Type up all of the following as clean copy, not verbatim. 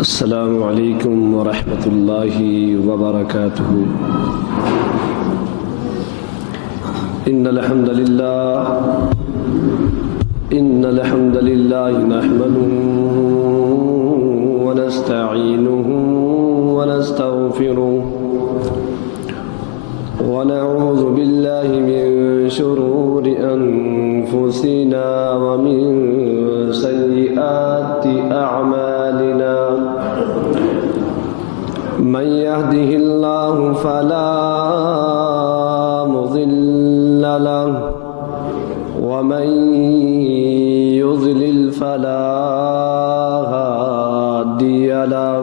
السلام علیکم ورحمۃ اللہ وبرکاتہ۔ ان الحمد للہ نحمده ونستعینه ونستغفره ونعوذ باللہ من شرور انفسنا ومن سیئات اعمالنا، من يهده الله فلا مضل له ومن يضلل فلا هادي له،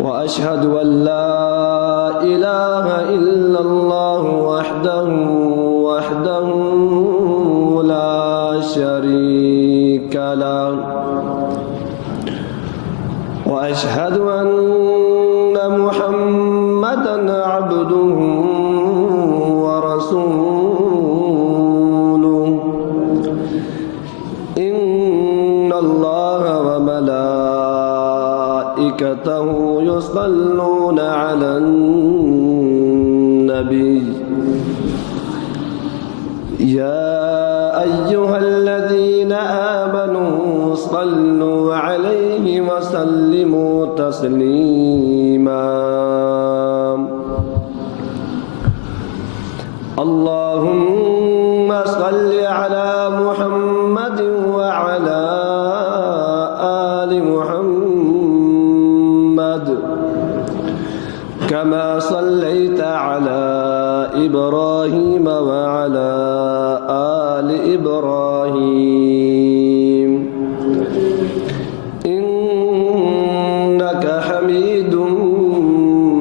وأشهد أن لا إله إلا الله وحده لا شريك له، وأشهد أن محمدًا عبده ورسوله، إن الله وملائكته يصلون على النبي، يا أيها الذين آمنوا صلوا عليه وسلموا تسليما، اللهم صل على محمد وعلى آل محمد كما صليت على إبراهيم وعلى آل إبراهيم إنك حميد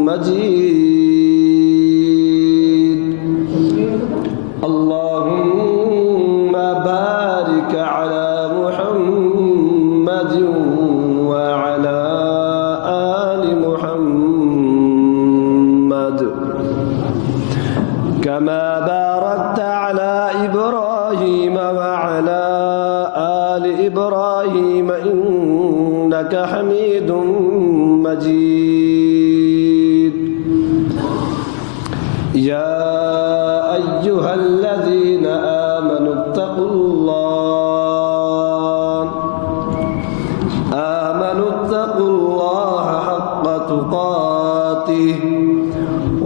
مجيد، اللهم بارك على محمد وعلى آل محمد كما باركت على إبراهيم وعلى آل إبراهيم إنك حميد مجيد، يا أيها الذين آمنوا اتقوا الله حق تقاته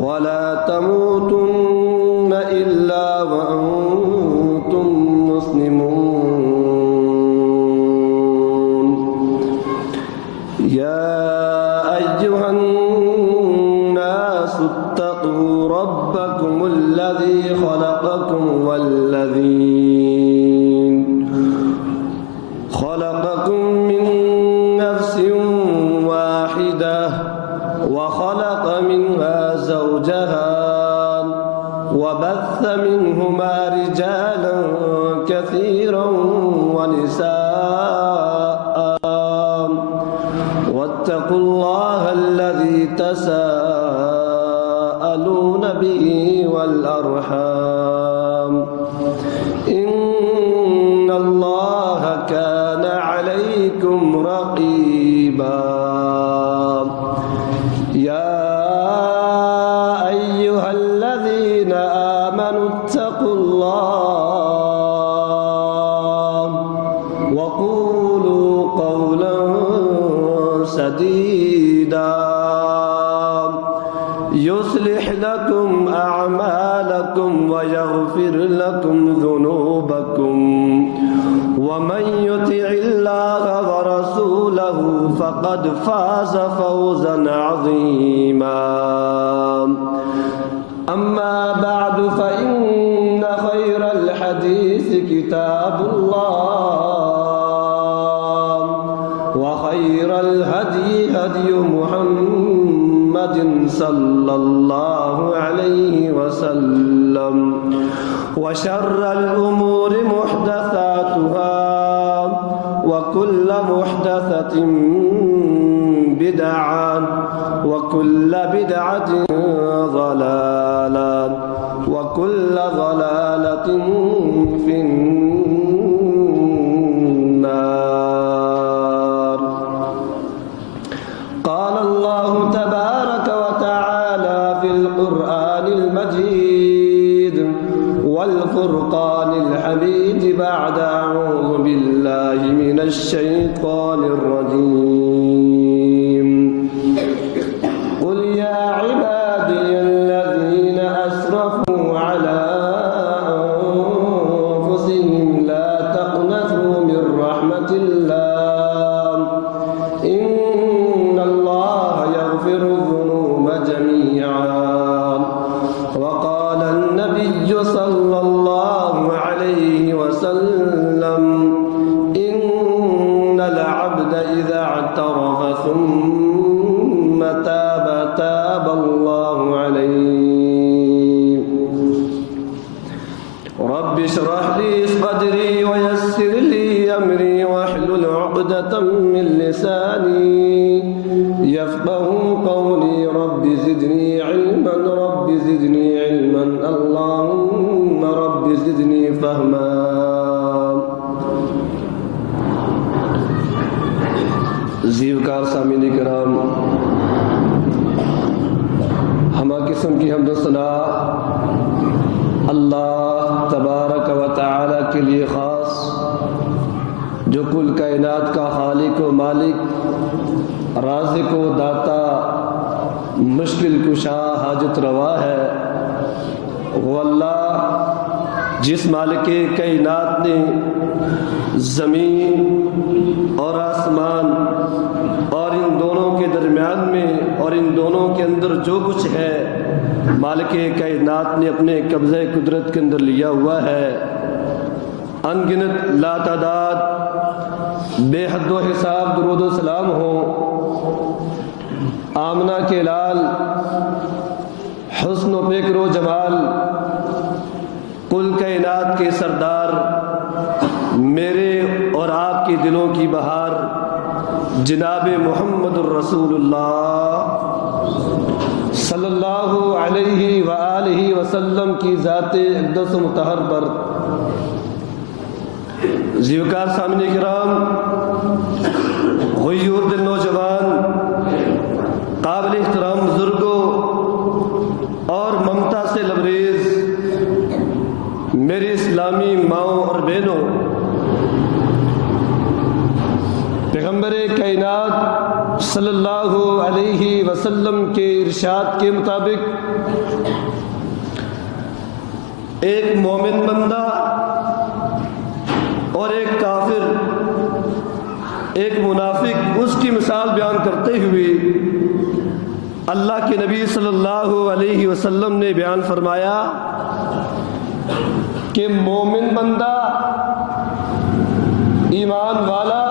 ولا تموتن إلا وأنتم مسلمون، يا أيها الناس اتقوا ربكم الذي خلقكم من نفس واحدة وخلق منها زوجها وبث منهما رجالا كثيرا ونساء، واتقوا الله الذي تساءلون به والأرحام، إن الله كان عليكم رقيبا، يا أيها الذين آمنوا اتقوا الله وقولوا قولا سديدا يصلح لكم أعمالكم ويغفر لكم ذنوبكم، ومن يطع الله ورسوله فقد فاز فوزا عظيما، أما بعد فإن خير الحديث كتاب الله، وخير الهدي هدي محمد صلى الله عليه وسلم، وشر الأمور محدثاتها وكل محدثة بدعة وكل بدعة ضلالة وكل ضلالة في النار۔ الفرقان الحميد بعد أعوذ بالله من الشيطان الرجيم قل يا عبادي الذين أسرفوا على أنفسهم لا تقنطوا من رحمة الله إن الله يغفر الذنوب جميعا وقال النبي صلى الله عليه وسلم إن العبد إذا اعترف ثم تاب تاب الله عليه رب اشرح لي صدري ويسر لي أمري واحلل عقدة من لساني يفقه قولي رب زدني علما رب زدني علما اللهم رب زدني فهما زیوکار سامعین کرام، ہمہ قسم کی حمد و ثنا اللہ تبارک و تعالی کے لیے خاص، جو کل کائنات کا خالق و مالک، رازق و داتا، مشکل کشا، حاجت روا ہے۔ وہ اللہ جس مالک کائنات نے زمین اور آسمان اور ان دونوں کے درمیان میں اور ان دونوں کے اندر جو کچھ ہے، مالک کائنات نے اپنے قبضہ قدرت کے اندر لیا ہوا ہے۔ ان گنت لا تعداد بے حد و حساب درود و سلام ہو آمنہ کے لال، حسن و فکر و جمال، کل کائنات کے سردار، میرے اور آپ کے دلوں کی بہار، جناب محمد الرسول اللہ صلی اللہ علیہ وآلہ وسلم کی ذات اقدس و مطہر پر۔ زیوکار سامعین کرام، غیور دل نوجوان، قابل احترام بزرگوں اور ممتا سے لبریز میری اسلامی ماؤں اور بہنوں، پیغمبر کائنات صلی اللہ علیہ وسلم کے ارشاد کے مطابق ایک مومن بندہ اور ایک کافر، ایک منافق، اس کی مثال بیان کرتے ہوئے اللہ کے نبی صلی اللہ علیہ وسلم نے بیان فرمایا کہ مومن بندہ، ایمان والا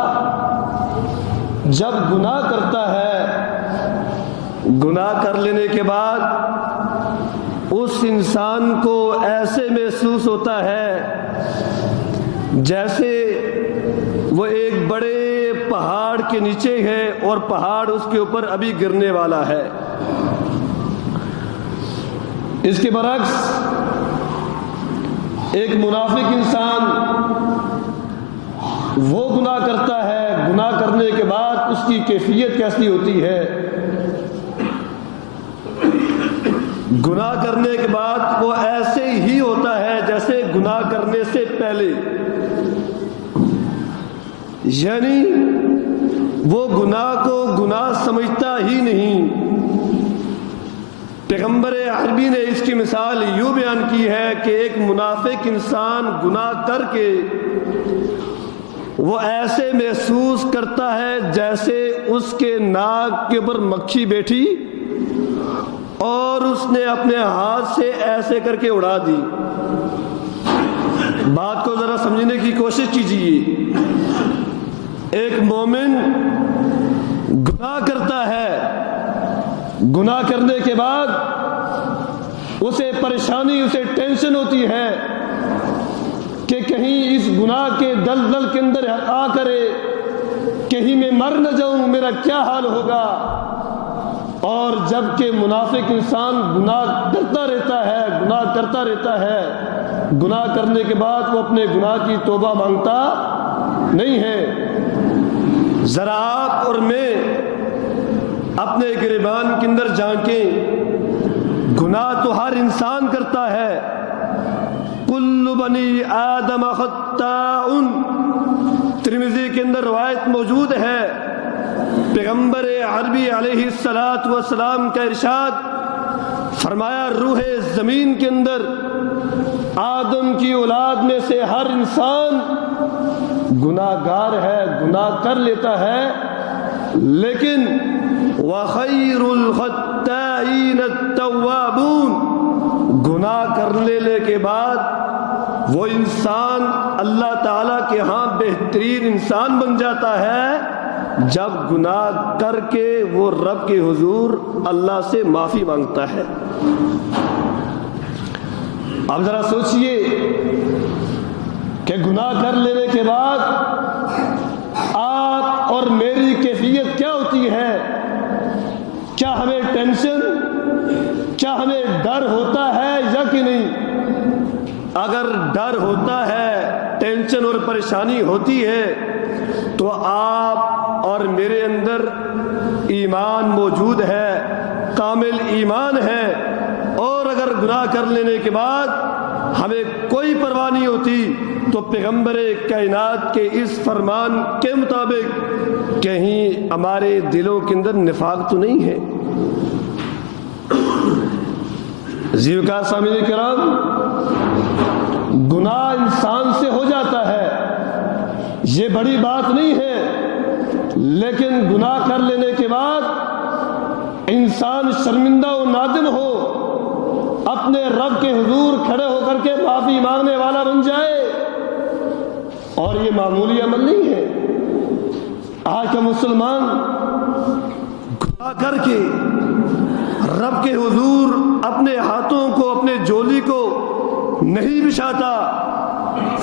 جب گناہ کرتا ہے، گناہ کر لینے کے بعد اس انسان کو ایسے محسوس ہوتا ہے جیسے وہ ایک بڑے پہاڑ کے نیچے ہے اور پہاڑ اس کے اوپر ابھی گرنے والا ہے۔ اس کے برعکس ایک منافق انسان وہ گناہ کرتا ہے، گناہ کرنے کے بعد اس کی کیفیت کیسی ہوتی ہے؟ گناہ کرنے کے بعد وہ ایسے ہی ہوتا ہے جیسے گناہ کرنے سے پہلے، یعنی وہ گناہ کو گناہ سمجھتا ہی نہیں۔ پیغمبر عربی نے اس کی مثال یوں بیان کی ہے کہ ایک منافق انسان گناہ کر کے وہ ایسے محسوس کرتا ہے جیسے اس کے ناک کے اوپر مکھی بیٹھی اور اس نے اپنے ہاتھ سے ایسے کر کے اڑا دی۔ بات کو ذرا سمجھنے کی کوشش کیجیے۔ ایک مومن گناہ کرتا ہے، گناہ کرنے کے بعد اسے پریشانی، اسے ٹینشن ہوتی ہے کہ کہیں اس گناہ کے دلدل کے اندر آ کرے، کہیں میں مر نہ جاؤں، میرا کیا حال ہوگا۔ اور جب کہ منافق انسان گناہ کرتا رہتا ہے، گناہ کرتا رہتا ہے، گناہ کرنے کے بعد وہ اپنے گناہ کی توبہ مانگتا نہیں ہے۔ ذرا آپ اور میں اپنے گریبان کے اندر جھانکیں، گناہ تو ہر انسان کرتا ہے، کل بنی آدم خطاؤن، ترمذی کے اندر روایت موجود ہے، پیغمبر عربی علیہ السلام کا ارشاد فرمایا، روح زمین کے اندر آدم کی اولاد میں سے ہر انسان گناہ گار ہے، گناہ کر لیتا ہے، لیکن وَخَيْرُ الْخَطَّائِينَ التَّوَّابُونَ، گناہ کر لینے کے بعد وہ انسان اللہ تعالیٰ کے ہاں بہترین انسان بن جاتا ہے جب گناہ کر کے وہ رب کے حضور اللہ سے معافی مانگتا ہے۔ اب ذرا سوچئے کہ گناہ کر لینے کے بعد آپ اور میری کیفیت کیا ہوتی ہے؟ کیا ہمیں ٹینشن، کیا ہمیں ڈر ہوتا ہے یا کہ نہیں؟ اگر ڈر ہوتا ہے، ٹینشن اور پریشانی ہوتی ہے تو آپ اور میرے اندر ایمان موجود ہے، کامل ایمان ہے، اور اگر گناہ کر لینے کے بعد ہمیں کوئی پرواہ نہیں ہوتی تو پیغمبر کائنات کے اس فرمان کے مطابق کہیں ہمارے دلوں کے اندر نفاق تو نہیں ہے؟ زیوکار سامعین کرام، گناہ انسان سے ہو جاتا ہے، یہ بڑی بات نہیں ہے، لیکن گناہ کر لینے کے بعد انسان شرمندہ و نادم ہو، اپنے رب کے حضور کھڑے ہو کر کے معافی مانگنے والا بن جائے، اور یہ معمولی عمل نہیں ہے۔ آج کا مسلمان گناہ کر کے رب کے حضور اپنے ہاتھوں کو، اپنے جولی کو نہیں بچھاتا،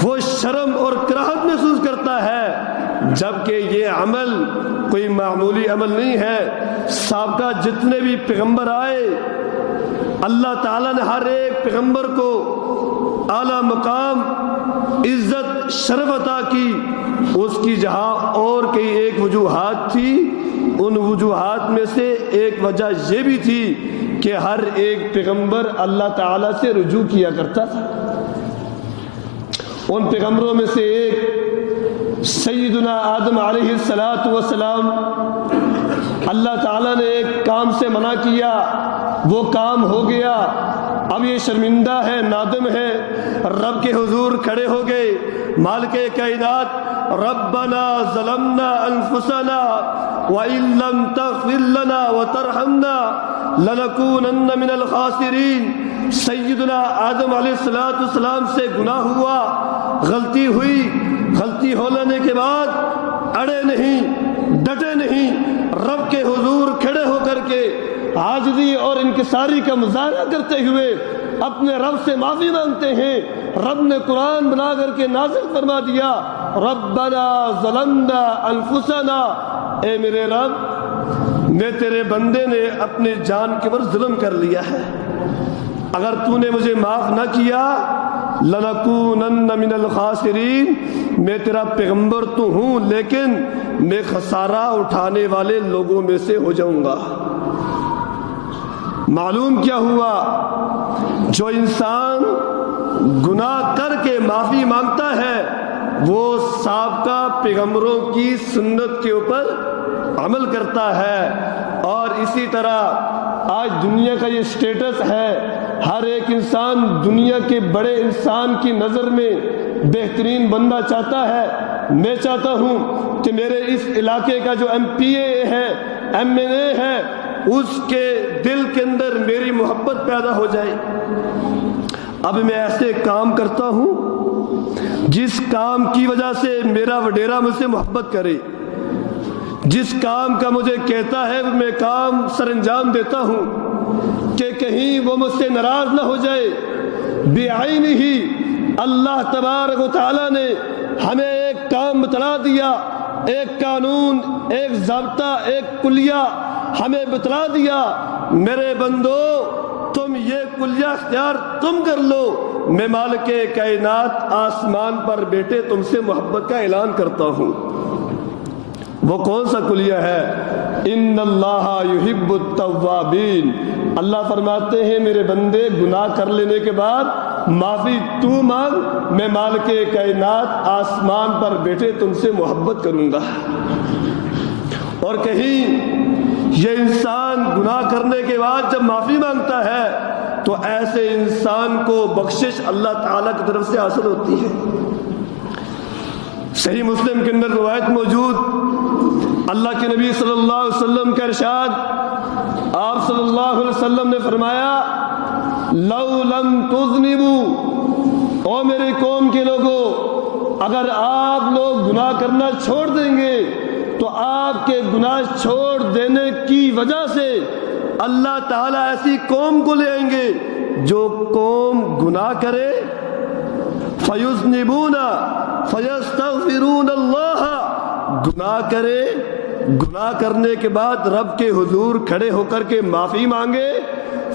وہ شرم اور کراہت محسوس کرتا ہے، جبکہ یہ عمل کوئی معمولی عمل نہیں ہے۔ سابقہ جتنے بھی پیغمبر آئے، اللہ تعالیٰ نے ہر ایک پیغمبر کو اعلیٰ مقام، عزت، شرف عطا کی۔ اس کی جہاں اور کئی ایک وجوہات تھی، ان وجوہات میں سے ایک وجہ یہ بھی تھی کہ ہر ایک پیغمبر اللہ تعالیٰ سے رجوع کیا کرتا تھا۔ ان پیغمبروں میں سے ایک سیدنا آدم علیہ السلام، اللہ تعالیٰ نے ایک کام سے منع کیا، وہ کام ہو گیا، اب یہ شرمندہ ہے، نادم ہے، رب کے حضور کھڑے ہو گئے، مالک کائنات، ربنا ظلمنا انفسنا وَإِن لَّمْ تَغْفِرْ لَنَا وَتَرْحَمْنَا لَنَكُونَنَّ مِنَ الْخَاسِرِينَ۔ سیدنا آدم علیہ السلام سے گناہ ہوا، غلطی ہوئی، غلطی ہونے کے بعد اڑے نہیں، ڈٹے نہیں، رب کے حضور کھڑے ہو کر کے عاجزی اور انکساری کا مظاہرہ کرتے ہوئے اپنے رب سے معافی مانگتے ہیں۔ رب نے قرآن بنا کر کے نازل فرما دیا، ربنا ظلمنا انفسنا، اے میرے رب، میں تیرے بندے نے اپنے جان کے اوپر ظلم کر لیا ہے، اگر تو نے مجھے معاف نہ کیا، لَنَكُونَنَّ مِنَ الْخَاسِرِينَ، میں تیرا پیغمبر تو ہوں لیکن میں خسارہ اٹھانے والے لوگوں میں سے ہو جاؤں گا۔ معلوم کیا ہوا؟ جو انسان گناہ کر کے معافی مانگتا ہے وہ سابقہ پیغمبروں کی سنت کے اوپر عمل کرتا ہے، اور اسی طرح آج دنیا کا یہ سٹیٹس ہے، ہر ایک انسان دنیا کے بڑے انسان کی نظر میں بہترین بننا چاہتا ہے۔ میں چاہتا ہوں کہ میرے اس علاقے کا جو ایم پی اے ہے، ایم این اے ہے، اس کے دل کے اندر میری محبت پیدا ہو جائے۔ اب میں ایسے کام کرتا ہوں جس کام کی وجہ سے میرا وڈیرا مجھ سے محبت کرے، جس کام کا مجھے کہتا ہے میں کام سر انجام دیتا ہوں کہ کہیں وہ مجھ سے ناراض نہ ہو جائے۔ بعین ہی اللہ تبارک و تعالیٰ نے ہمیں ایک کام بتلا دیا، ایک قانون، ایک ضابطہ، ایک کلیہ ہمیں بتلا دیا، میرے بندو تم یہ کلیہ اختیار تم کر لو، میں مالک کائنات آسمان پر بیٹے تم سے محبت کا اعلان کرتا ہوں۔ وہ کون سا کلیہ ہے؟ ان اللہ یحب التوابین، اللہ فرماتے ہیں میرے بندے گناہ کر لینے کے بعد معافی تو مانگ، میں مالک کائنات آسمان پر بیٹھے تم سے محبت کروں گا۔ اور کہیں یہ انسان گناہ کرنے کے بعد جب معافی مانگتا ہے تو ایسے انسان کو بخشش اللہ تعالیٰ کی طرف سے حاصل ہوتی ہے۔ صحیح مسلم کے اندر روایت موجود، اللہ کے نبی صلی اللہ علیہ وسلم کا ارشاد، آپ صلی اللہ علیہ وسلم نے فرمایا لو لم تذنبوا، او میری قوم کے لوگوں، اگر آپ لوگ گناہ کرنا چھوڑ دیں گے تو آپ کے گناہ چھوڑ دینے کی وجہ سے اللہ تعالیٰ ایسی قوم کو لے آئیں گے جو قوم گناہ کرے فَيُذْنِبُونَ فَيَسْتَغْفِرُونَ اللَّهَ، گناہ کرے، گناہ کرنے کے بعد رب کے حضور کھڑے ہو کر کے معافی مانگے،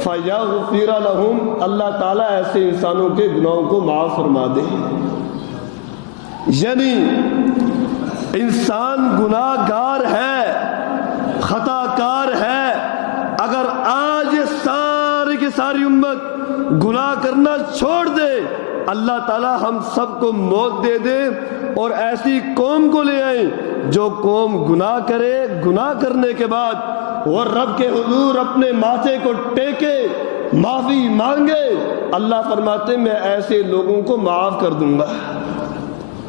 فَيَغْفِرَ لَهُمْ، اللہ تعالیٰ ایسے انسانوں کے گناہوں کو معاف فرما دے۔ یعنی انسان گناہ گار ہے، خطا کار ہے، اگر آج یہ ساری کی ساری امت گناہ کرنا چھوڑ دے، اللہ تعالیٰ ہم سب کو موت دے دے اور ایسی قوم کو لے آئیں جو قوم گناہ کرے، گناہ کرنے کے بعد وہ رب کے حضور اپنے ماتھے کو ٹیکے، معافی مانگے، اللہ فرماتے میں ایسے لوگوں کو معاف کر دوں گا۔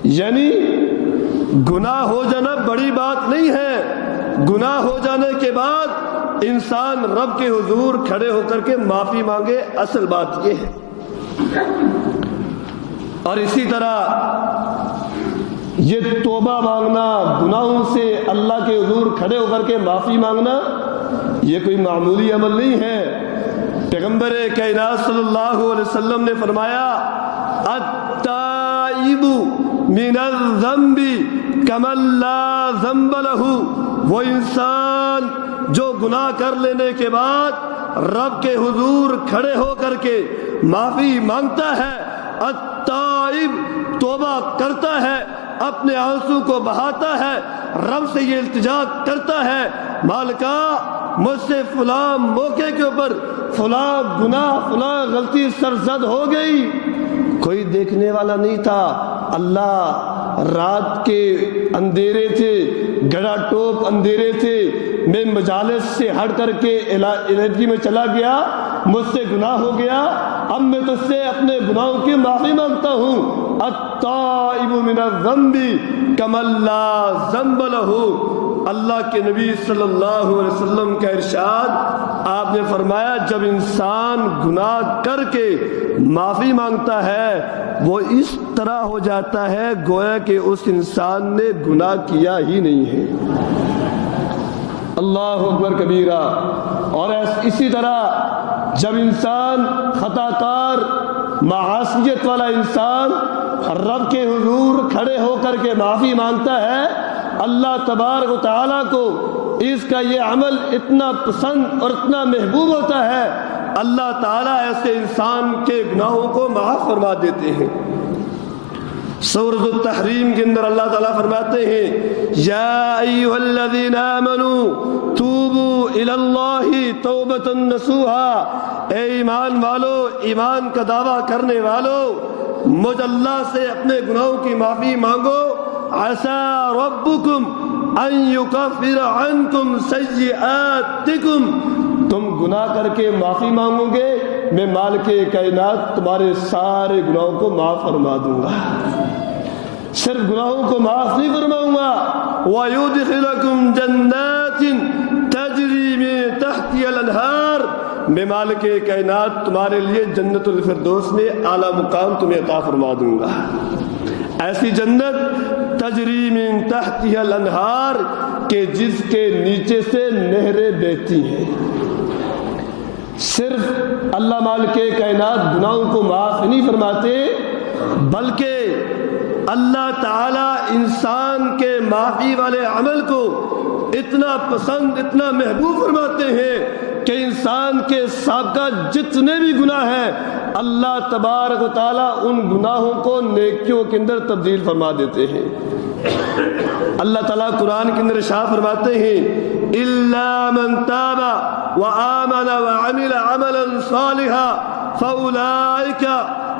یعنی گناہ ہو جانا بڑی بات نہیں ہے، گناہ ہو جانے کے بعد انسان رب کے حضور کھڑے ہو کر کے معافی مانگے، اصل بات یہ ہے۔ اور اسی طرح یہ توبہ مانگنا، گناہوں سے اللہ کے حضور کھڑے ہو کر کے معافی مانگنا، یہ کوئی معمولی عمل نہیں ہے۔ پیغمبر کائنات صلی اللہ علیہ وسلم نے فرمایا التائب من الذنب کمن لا ذنب لہ، وہ انسان جو گناہ کر لینے کے بعد رب کے حضور کھڑے ہو کر کے معافی مانگتا ہے، التائب توبہ کرتا ہے، اپنے آنسو کو بہاتا ہے، رب سے یہ التجا کرتا ہے مالکا مجھ سے فلاں موقع کے اوپر فلاں گناہ فلاں غلطی سرزد ہو گئی، کوئی دیکھنے والا نہیں تھا، اللہ رات کے اندھیرے تھے، گڑا ٹوپ اندھیرے تھے، میں مجالس سے ہٹ کر کے علیحدگی میں چلا گیا، مجھ سے گناہ ہو گیا، اب میں تجھ سے اپنے گناہوں کی معافی مانگتا ہوں، التائب من الذنب کمن لا ذنب لہ۔ اللہ کے نبی صلی اللہ علیہ وسلم کا ارشاد، آپ نے فرمایا جب انسان گناہ کر کے معافی مانگتا ہے وہ اس طرح ہو جاتا ہے گویا کہ اس انسان نے گناہ کیا ہی نہیں ہے۔ اللہ اکبر کبیرہ۔ اور اسی طرح جب انسان خطا کار، معاصیت والا انسان رب کے حضور کھڑے ہو کر کے معافی مانگتا ہے، اللہ تبارک و تعالیٰ کو اس کا یہ عمل اتنا پسند اور اتنا محبوب ہوتا ہے، اللہ تعالیٰ ایسے انسان کے گناہوں کو معاف فرما دیتے ہیں۔ سورۃ التحریم کے اندر اللہ تعالیٰ فرماتے ہیں یا ایھا الذین آمنوا توبوا الی اللہ توبۃ نصوحا، اے ایمان والو، ایمان کا دعویٰ کرنے والو، مجھ اللہ سے اپنے گناہوں کی معافی مانگو، عسى ربکم ان یکفر عنکم سیئاتکم، تم گناہ کر کے معافی مانگو گے میں مالک کائنات تمہارے سارے گناہوں کو معاف فرما دوں گا۔ صرف گناہوں کو معاف نہیں فرماؤں گا، وَيُدْخِلَكُمْ جَنَّاتٍ تَجْرِي مِن تَحْتِهَا الْأَنْهَارُ، میں مالک کائنات تمہارے لیے جنت الفردوس میں اعلیٰ مقام تمہیں عطا فرما دوں گا۔ ایسی جنت تجری من تحتها الانہار کہ جس کے نیچے سے نہریں بہتی ہیں۔ صرف اللہ مالک کائنات گناہوں کو معاف نہیں فرماتے بلکہ اللہ تعالیٰ انسان کے معافی والے عمل کو اتنا پسند، اتنا محبوب فرماتے ہیں کہ انسان کے سابقہ جتنے بھی گناہ ہیں اللہ تبارک و تعالیٰ ان گناہوں کو نیکیوں کے اندر تبدیل فرما دیتے ہیں۔ اللہ تعالیٰ قرآن کے اندر ارشاد فرماتے ہیں الا من تاب وآمن وعمل عملا صالحا فاولئک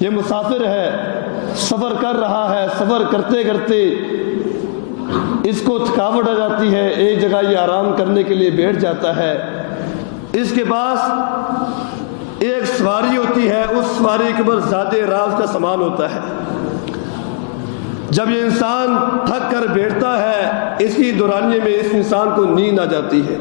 یہ مسافر ہے، سفر کر رہا ہے، سفر کرتے کرتے اس کو تھکاوٹ آ جاتی ہے، ایک جگہ یہ آرام کرنے کے لیے بیٹھ جاتا ہے۔ اس کے پاس ایک سواری ہوتی ہے، اس سواری کے اوپر زیادہ راز کا سامان ہوتا ہے۔ جب یہ انسان تھک کر بیٹھتا ہے، اسی دورانیے میں اس انسان کو نیند آ جاتی ہے۔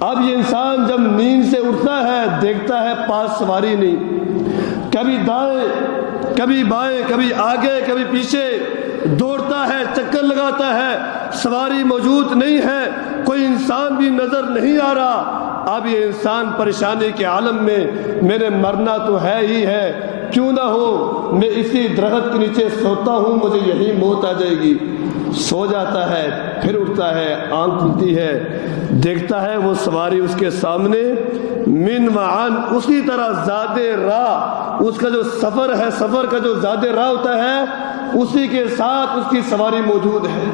اب یہ انسان جب نیند سے اٹھتا ہے، دیکھتا ہے پاس سواری نہیں، کبھی دائیں کبھی بائیں، کبھی آگے کبھی پیچھے دوڑتا ہے، چکر لگاتا ہے، سواری موجود نہیں ہے، کوئی انسان بھی نظر نہیں آ رہا۔ اب یہ انسان پریشانی کے عالم میں، میرے مرنا تو ہے ہی ہے، کیوں نہ ہو میں اسی درخت کے نیچے سوتا ہوں، مجھے یہی موت آ جائے گی۔ سو جاتا ہے، پھر اٹھتا ہے، آنکھ کھلتی ہے، دیکھتا ہے وہ سواری اس کے سامنے من وعن، اسی طرح زیادہ راہ، اس کا جو سفر ہے، سفر کا جو زیادہ راہ ہوتا ہے، اسی کے ساتھ اس کی سواری موجود ہے۔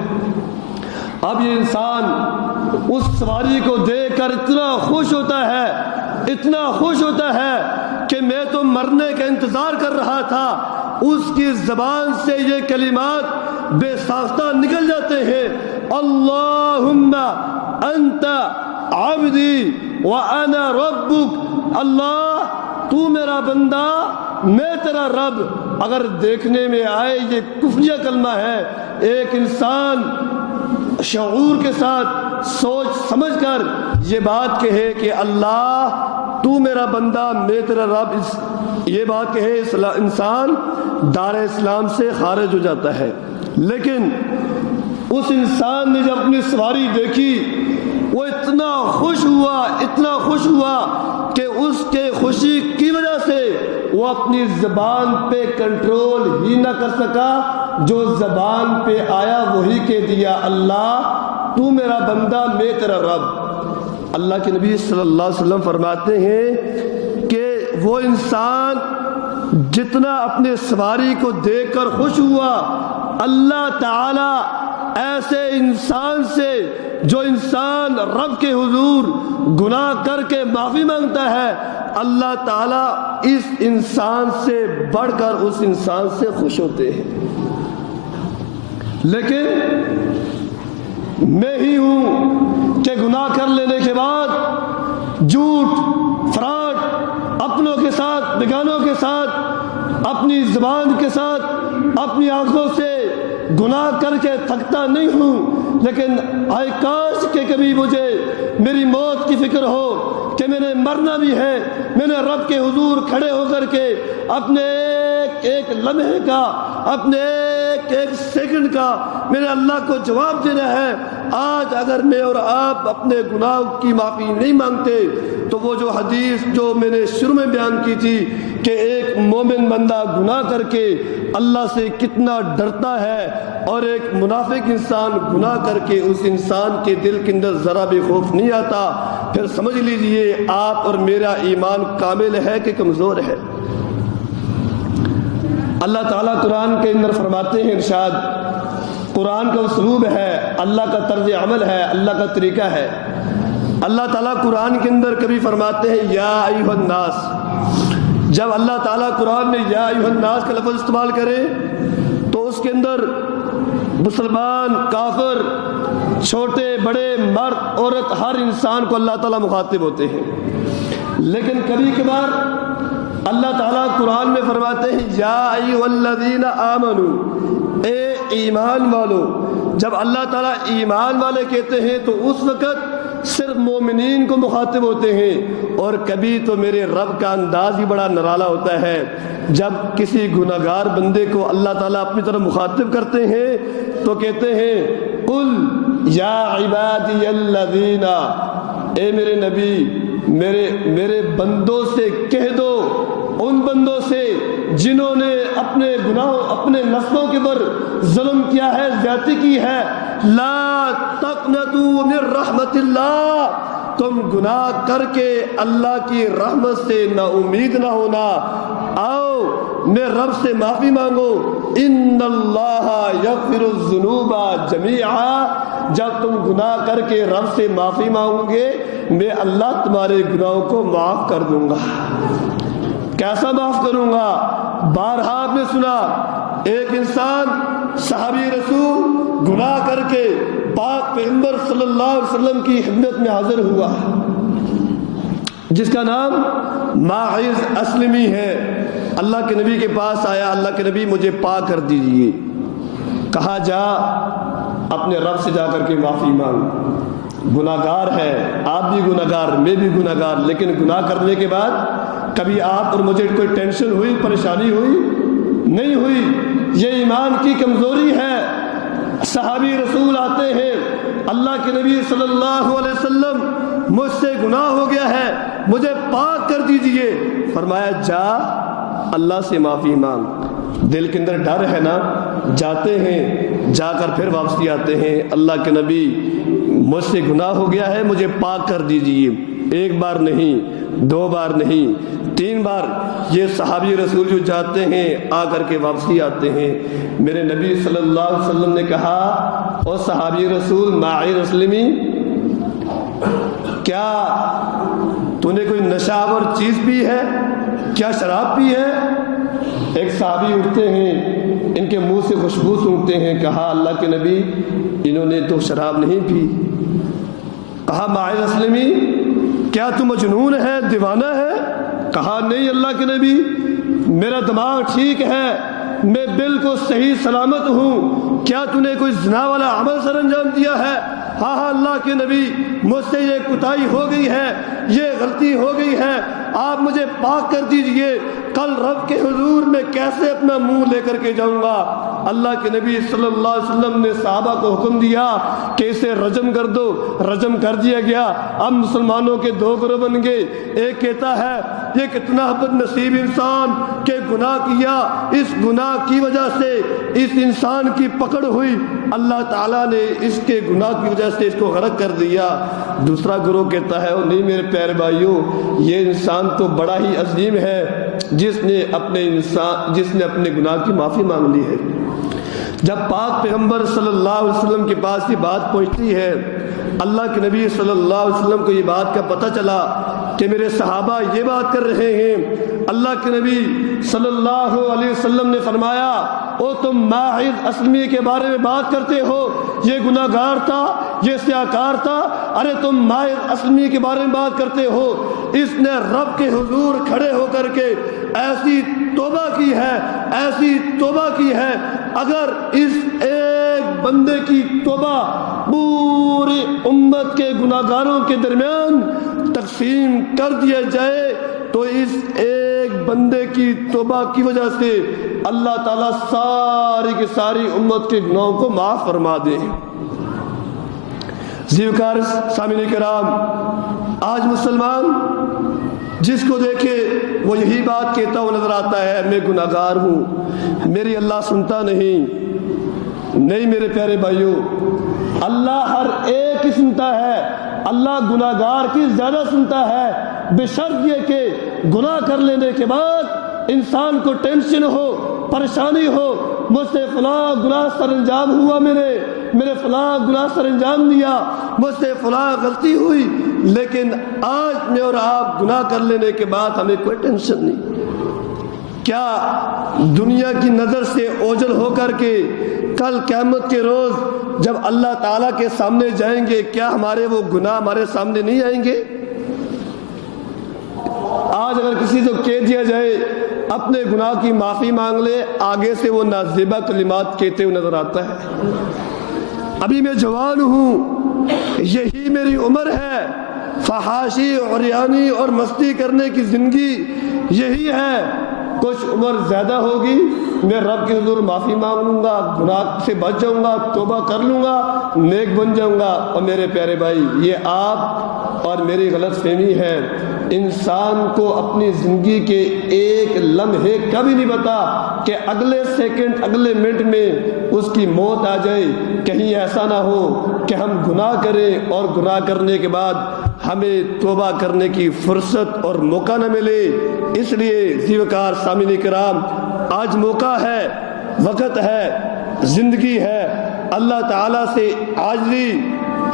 اب یہ انسان اس سواری کو دیکھ کر اتنا خوش ہوتا ہے، اتنا خوش ہوتا ہے کہ میں تو مرنے کا انتظار کر رہا تھا۔ اس کی زبان سے یہ کلمات بے ساختہ نکل جاتے ہیں، اللہم انت عبدی وانا ربک، اللہ تو میرا بندہ، میں تیرا رب۔ اگر دیکھنے میں آئے یہ کفریہ کلمہ ہے، ایک انسان شعور کے ساتھ سوچ سمجھ کر یہ بات کہے کہ اللہ تو میرا بندہ، میں تیرا رب، یہ بات کہے، انسان دار اسلام سے خارج ہو جاتا ہے۔ لیکن اس انسان نے جب اپنی سواری دیکھی، وہ اتنا خوش ہوا، اتنا خوش ہوا کہ اس کے خوشی کی وجہ سے وہ اپنی زبان پہ کنٹرول ہی نہ کر سکا، جو زبان پہ آیا وہی کہہ دیا، اللہ تو میرا بندہ، میں تیرا رب۔ اللہ کے نبی صلی اللہ علیہ وسلم فرماتے ہیں کہ وہ انسان جتنا اپنے سواری کو دیکھ کر خوش ہوا، اللہ تعالی ایسے انسان سے، جو انسان رب کے حضور گناہ کر کے معافی مانگتا ہے، اللہ تعالیٰ اس انسان سے بڑھ کر اس انسان سے خوش ہوتے ہیں۔ لیکن میں ہی ہوں کہ گناہ کر لینے کے بعد جھوٹ، فراڈ، اپنوں کے ساتھ، بیگانوں کے ساتھ، اپنی زبان کے ساتھ، اپنی آنکھوں سے گناہ کر کے تھکتا نہیں ہوں، لیکن آئے کاش کہ کبھی مجھے میری موت کی فکر ہو کہ میں نے مرنا بھی ہے، میں نے رب کے حضور کھڑے ہو کر کے اپنے ایک لمحے کا، اپنے ایک سیکنڈ کا میں نے اللہ کو جواب دینا ہے۔ آج اگر میں اور آپ اپنے گناہ کی معافی نہیں مانگتے تو وہ جو حدیث جو میں نے شروع میں بیان کی تھی کہ ایک مومن بندہ گناہ کر کے اللہ سے کتنا ڈرتا ہے، اور ایک منافق انسان گناہ کر کے اس انسان کے دل کے اندر ذرا بھی خوف نہیں آتا، پھر سمجھ لیجئے آپ اور میرا ایمان کامل ہے کہ کمزور ہے۔ اللہ تعالیٰ قرآن کے اندر فرماتے ہیں، ارشاد، قرآن کا اسلوب ہے، اللہ کا طرز عمل ہے، اللہ کا طریقہ ہے۔ اللہ تعالیٰ قرآن کے اندر کبھی فرماتے ہیں یا ایھا الناس، جب اللہ تعالیٰ قرآن میں یا ایھا الناس کا لفظ استعمال کرے تو اس کے اندر مسلمان، کافر، چھوٹے بڑے، مرد عورت، ہر انسان کو اللہ تعالیٰ مخاطب ہوتے ہیں۔ لیکن کبھی کبھار اللہ تعالیٰ قرآن میں فرماتے ہیں یا ایھا الذین آمنوا، اے ایمان والو۔ جب اللہ تعالیٰ ایمان والے کہتے ہیں تو اس وقت صرف مومنین کو مخاطب ہوتے ہیں، اور کبھی تو میرے رب کا انداز ہی بڑا نرالا ہوتا ہے، جب کسی گناہگار بندے کو اللہ تعالیٰ اپنی طرف مخاطب کرتے ہیں تو کہتے ہیں قل یا عبادی الذین، اے میرے نبی، میرے بندوں سے کہہ دو، ان بندوں سے جنہوں نے اپنے گناہوں، اپنے نسلوں کے پر ظلم کیا ہے، زیادتی کی ہے، لا تقنطوا من رحمت اللہ، تم گناہ کر کے اللہ کی رحمت سے نا امید نہ ہونا، آؤ میں رب سے معافی مانگو، ان اللہ یغفر الذنوب جمیعا، جب تم گناہ کر کے رب سے معافی مانگو گے میں اللہ تمہارے گناہوں کو معاف کر دوں گا۔ کیسا معاف کروں گا؟ بارہا آپ نے سنا ایک انسان صحابی رسول گناہ کر کے پاک پیغمبر صلی اللہ علیہ وسلم کی خدمت میں حاضر ہوا جس کا نام ماعز اسلمی ہے. اللہ کے نبی کے پاس آیا، اللہ کے نبی مجھے پاک کر دیجئے. کہا جا اپنے رب سے جا کر کے معافی مانگ، گناہ گار ہے، آپ بھی گناہ گار، میں بھی گناہ گار، لیکن گناہ کرنے کے بعد کبھی آپ اور مجھے کوئی ٹینشن ہوئی، پریشانی ہوئی؟ نہیں ہوئی. یہ ایمان کی کمزوری ہے. صحابی رسول آتے ہیں، اللہ کے نبی صلی اللہ علیہ وسلم مجھ سے گناہ ہو گیا ہے، مجھے پاک کر دیجئے. فرمایا جا اللہ سے معافی مانگ. دل کے اندر ڈر ہے نا، جاتے ہیں، جا کر پھر واپسی آتے ہیں، اللہ کے نبی مجھ سے گناہ ہو گیا ہے، مجھے پاک کر دیجئے. ایک بار نہیں، دو بار نہیں، 3 بار یہ صحابی رسول جو جاتے ہیں آ کر کے واپسی آتے ہیں. میرے نبی صلی اللہ علیہ وسلم نے کہا او صحابی رسول ماعز اسلمی، کیا تو نے کوئی نشہ آور چیز پی ہے؟ کیا شراب پی ہے؟ ایک صحابی اٹھتے ہیں، ان کے منہ سے خوشبو سونگتے ہیں. کہا اللہ کے نبی انہوں نے تو شراب نہیں پی. کہا ماعز اسلمی کیا تو مجنون ہے، دیوانہ ہے؟ کہا نہیں اللہ کے نبی، میرا دماغ ٹھیک ہے، میں بالکل صحیح سلامت ہوں. کیا تو نے کوئی زنا والا عمل سر انجام دیا ہے؟ ہاں ہاں اللہ کے نبی، مجھ سے یہ کوتاہی ہو گئی ہے، یہ غلطی ہو گئی ہے، آپ مجھے پاک کر دیجئے. کل رب کے حضور میں کیسے اپنا منہ لے کر کے جاؤں گا؟ اللہ کے نبی صلی اللہ علیہ وسلم نے صحابہ کو حکم دیا کہ اسے رجم کر دو. رجم کر دیا گیا. اب مسلمانوں کے 2 گروہ بن گئے. ایک کہتا ہے یہ کتنا بد نصیب انسان کہ گناہ کیا، اس گناہ کی وجہ سے اس انسان کی پکڑ ہوئی، اللہ تعالیٰ نے اس کے گناہ کی وجہ سے اس کو غرق کر دیا. دوسرا گروہ کہتا ہے او نہیں میرے پیارے بھائیوں، یہ انسان تو بڑا ہی عظیم ہے جس نے اپنے گناہ کی معافی مانگ لی ہے. جب پاک پیغمبر صلی اللہ علیہ وسلم کے پاس یہ بات پہنچتی ہے، اللہ کے نبی صلی اللہ علیہ وسلم کو یہ بات کا پتہ چلا کہ میرے صحابہ یہ بات کر رہے ہیں. اللہ کے نبی صلی اللہ علیہ وسلم نے فرمایا او تم ماعز اسلمی کے بارے میں بات کرتے ہو، یہ گناہ گار تھا، یہ سیاکار تھا، ارے تم ماعز اسلمی کے بارے میں بات کرتے ہو، اس نے رب کے حضور کھڑے ہو کر کے ایسی توبہ کی ہے، ایسی توبہ کی ہے، اگر اس ایک بندے کی توبہ پوری امت کے گناہ گاروں کے درمیان تقسیم کر دیا جائے تو اس ایک بندے کی توبہ کی وجہ سے اللہ تعالیٰ ساری کی ساری امت کے گناہوں کو معاف فرما دے. زیوکار سامعین کرام، آج مسلمان جس کو دیکھے وہ یہی بات کہتا ہوا نظر آتا ہے میں گناہ گار ہوں، میری اللہ سنتا نہیں میرے پیارے بھائیوں، اللہ ہر ایک کی سنتا ہے. اللہ گناہ گار کی زیادہ سنتا ہے، بشرط یہ کہ گناہ کر لینے کے بعد انسان کو ٹینشن ہو، پریشانی ہو، مجھ سے فلاں گناہ سر انجام ہوا، میرے فلاں گناہ سر انجام دیا، مجھ سے فلاں غلطی ہوئی. لیکن آج میں اور آپ گناہ کر لینے کے بعد ہمیں کوئی ٹینشن نہیں. کیا دنیا کی نظر سے اوجھل ہو کر کے کل قیامت کے روز جب اللہ تعالیٰ کے سامنے جائیں گے کیا ہمارے وہ گناہ ہمارے سامنے نہیں آئیں گے؟ آج اگر کسی کو کہہ دیا جائے اپنے گناہ کی معافی مانگ لے، آگے سے وہ نازیبہ کلمات کہتے ہوئے نظر آتا ہے. ابھی میں جوان ہوں، یہی میری عمر ہے، فحاشی عریانی اور مستی کرنے کی زندگی یہی ہے. کچھ عمر زیادہ ہوگی، میں رب کے حضور معافی مانگ لوں گا، گناہ سے بچ جاؤں گا، توبہ کر لوں گا، نیک بن جاؤں گا. اور میرے پیارے بھائی، یہ آپ اور میری غلط فہمی ہے. انسان کو اپنی زندگی کے ایک لمحے کا بھی نہیں پتا کہ اگلے سیکنڈ اگلے منٹ میں اس کی موت آ جائے. کہیں ایسا نہ ہو کہ ہم گناہ کریں اور گناہ کرنے کے بعد ہمیں توبہ کرنے کی فرصت اور موقع نہ ملے. اس لیے زیوکار سامعین کرام، آج موقع ہے، وقت ہے، زندگی ہے. اللہ تعالیٰ سے عاجزی،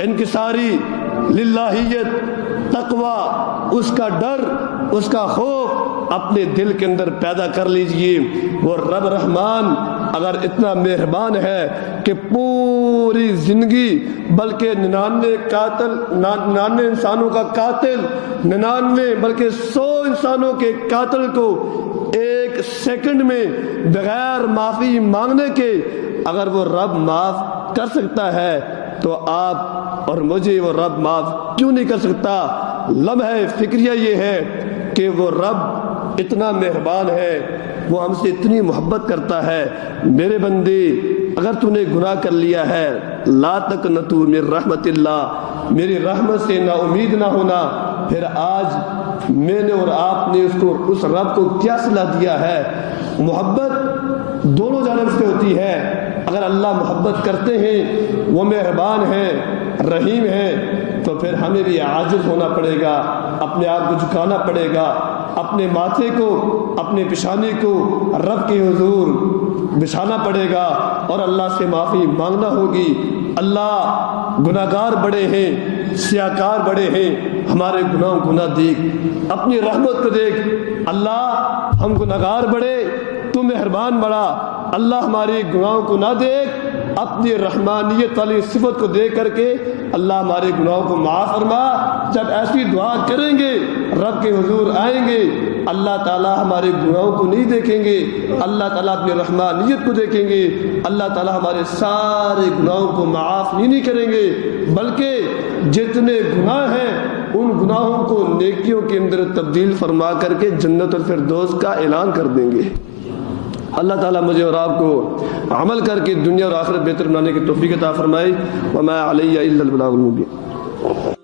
انکساری، للہیت، تقوی، اس کا ڈر، اس کا خوف اپنے دل کے اندر پیدا کر لیجئے۔ وہ رب رحمان اگر اتنا مہربان ہے کہ پوری زندگی بلکہ 99 انسانوں کا قاتل، 99 بلکہ 100 انسانوں کے قاتل کو ایک سیکنڈ میں بغیر معافی مانگنے کے اگر وہ رب معاف کر سکتا ہے تو آپ اور مجھے وہ رب معاف کیوں نہیں کر سکتا؟ لمحہ فکریہ یہ ہے کہ وہ رب اتنا مہربان ہے، وہ ہم سے اتنی محبت کرتا ہے۔ میرے بندے، اگر تو نے گناہ کر لیا ہے، لا تقنطوا من رحمت اللہ، میری رحمت سے نا امید نہ ہونا۔ پھر آج میں نے اور آپ نے اس رب کو کیا صلاح دیا ہے؟ محبت دونوں جانب سے ہوتی ہے۔ اگر اللہ محبت کرتے ہیں، وہ مہربان ہیں، رحیم ہیں، تو پھر ہمیں بھی عاجز ہونا پڑے گا، اپنے آپ کو جھکانا پڑے گا، اپنے ماتھے کو، اپنے پیشانی کو رب کے حضور بچھانا پڑے گا اور اللہ سے معافی مانگنا ہوگی۔ اللہ گناہگار بڑے ہیں، سیاکار بڑے ہیں، ہمارے گناہوں کو نہ دیکھ، اپنی رحمت کو دیکھ۔ اللہ ہم گناہگار بڑے، تو مہربان بڑا، اللہ ہماری گناہوں کو نہ دیکھ، اپنی رحمانیت والی صفت کو دیکھ کر کے اللہ ہمارے گناہوں کو معاف فرما۔ جب ایسی دعا کریں گے رب کے حضور آئیں گے، اللہ تعالیٰ ہمارے گناہوں کو نہیں دیکھیں گے، اللہ تعالیٰ اپنی رحمانیت کو دیکھیں گے، اللہ تعالیٰ ہمارے سارے گناہوں کو معاف نہیں کریں گے، بلکہ جتنے گناہ ہیں ان گناہوں کو نیکیوں کے اندر تبدیل فرما کر کے جنت الفردوس کا اعلان کر دیں گے۔ اللہ تعالیٰ مجھے اور آپ کو عمل کر کے دنیا اور آخرت بہتر بنانے کی توفیق عطا فرمائے۔ وما علی الا البلاغ المبین۔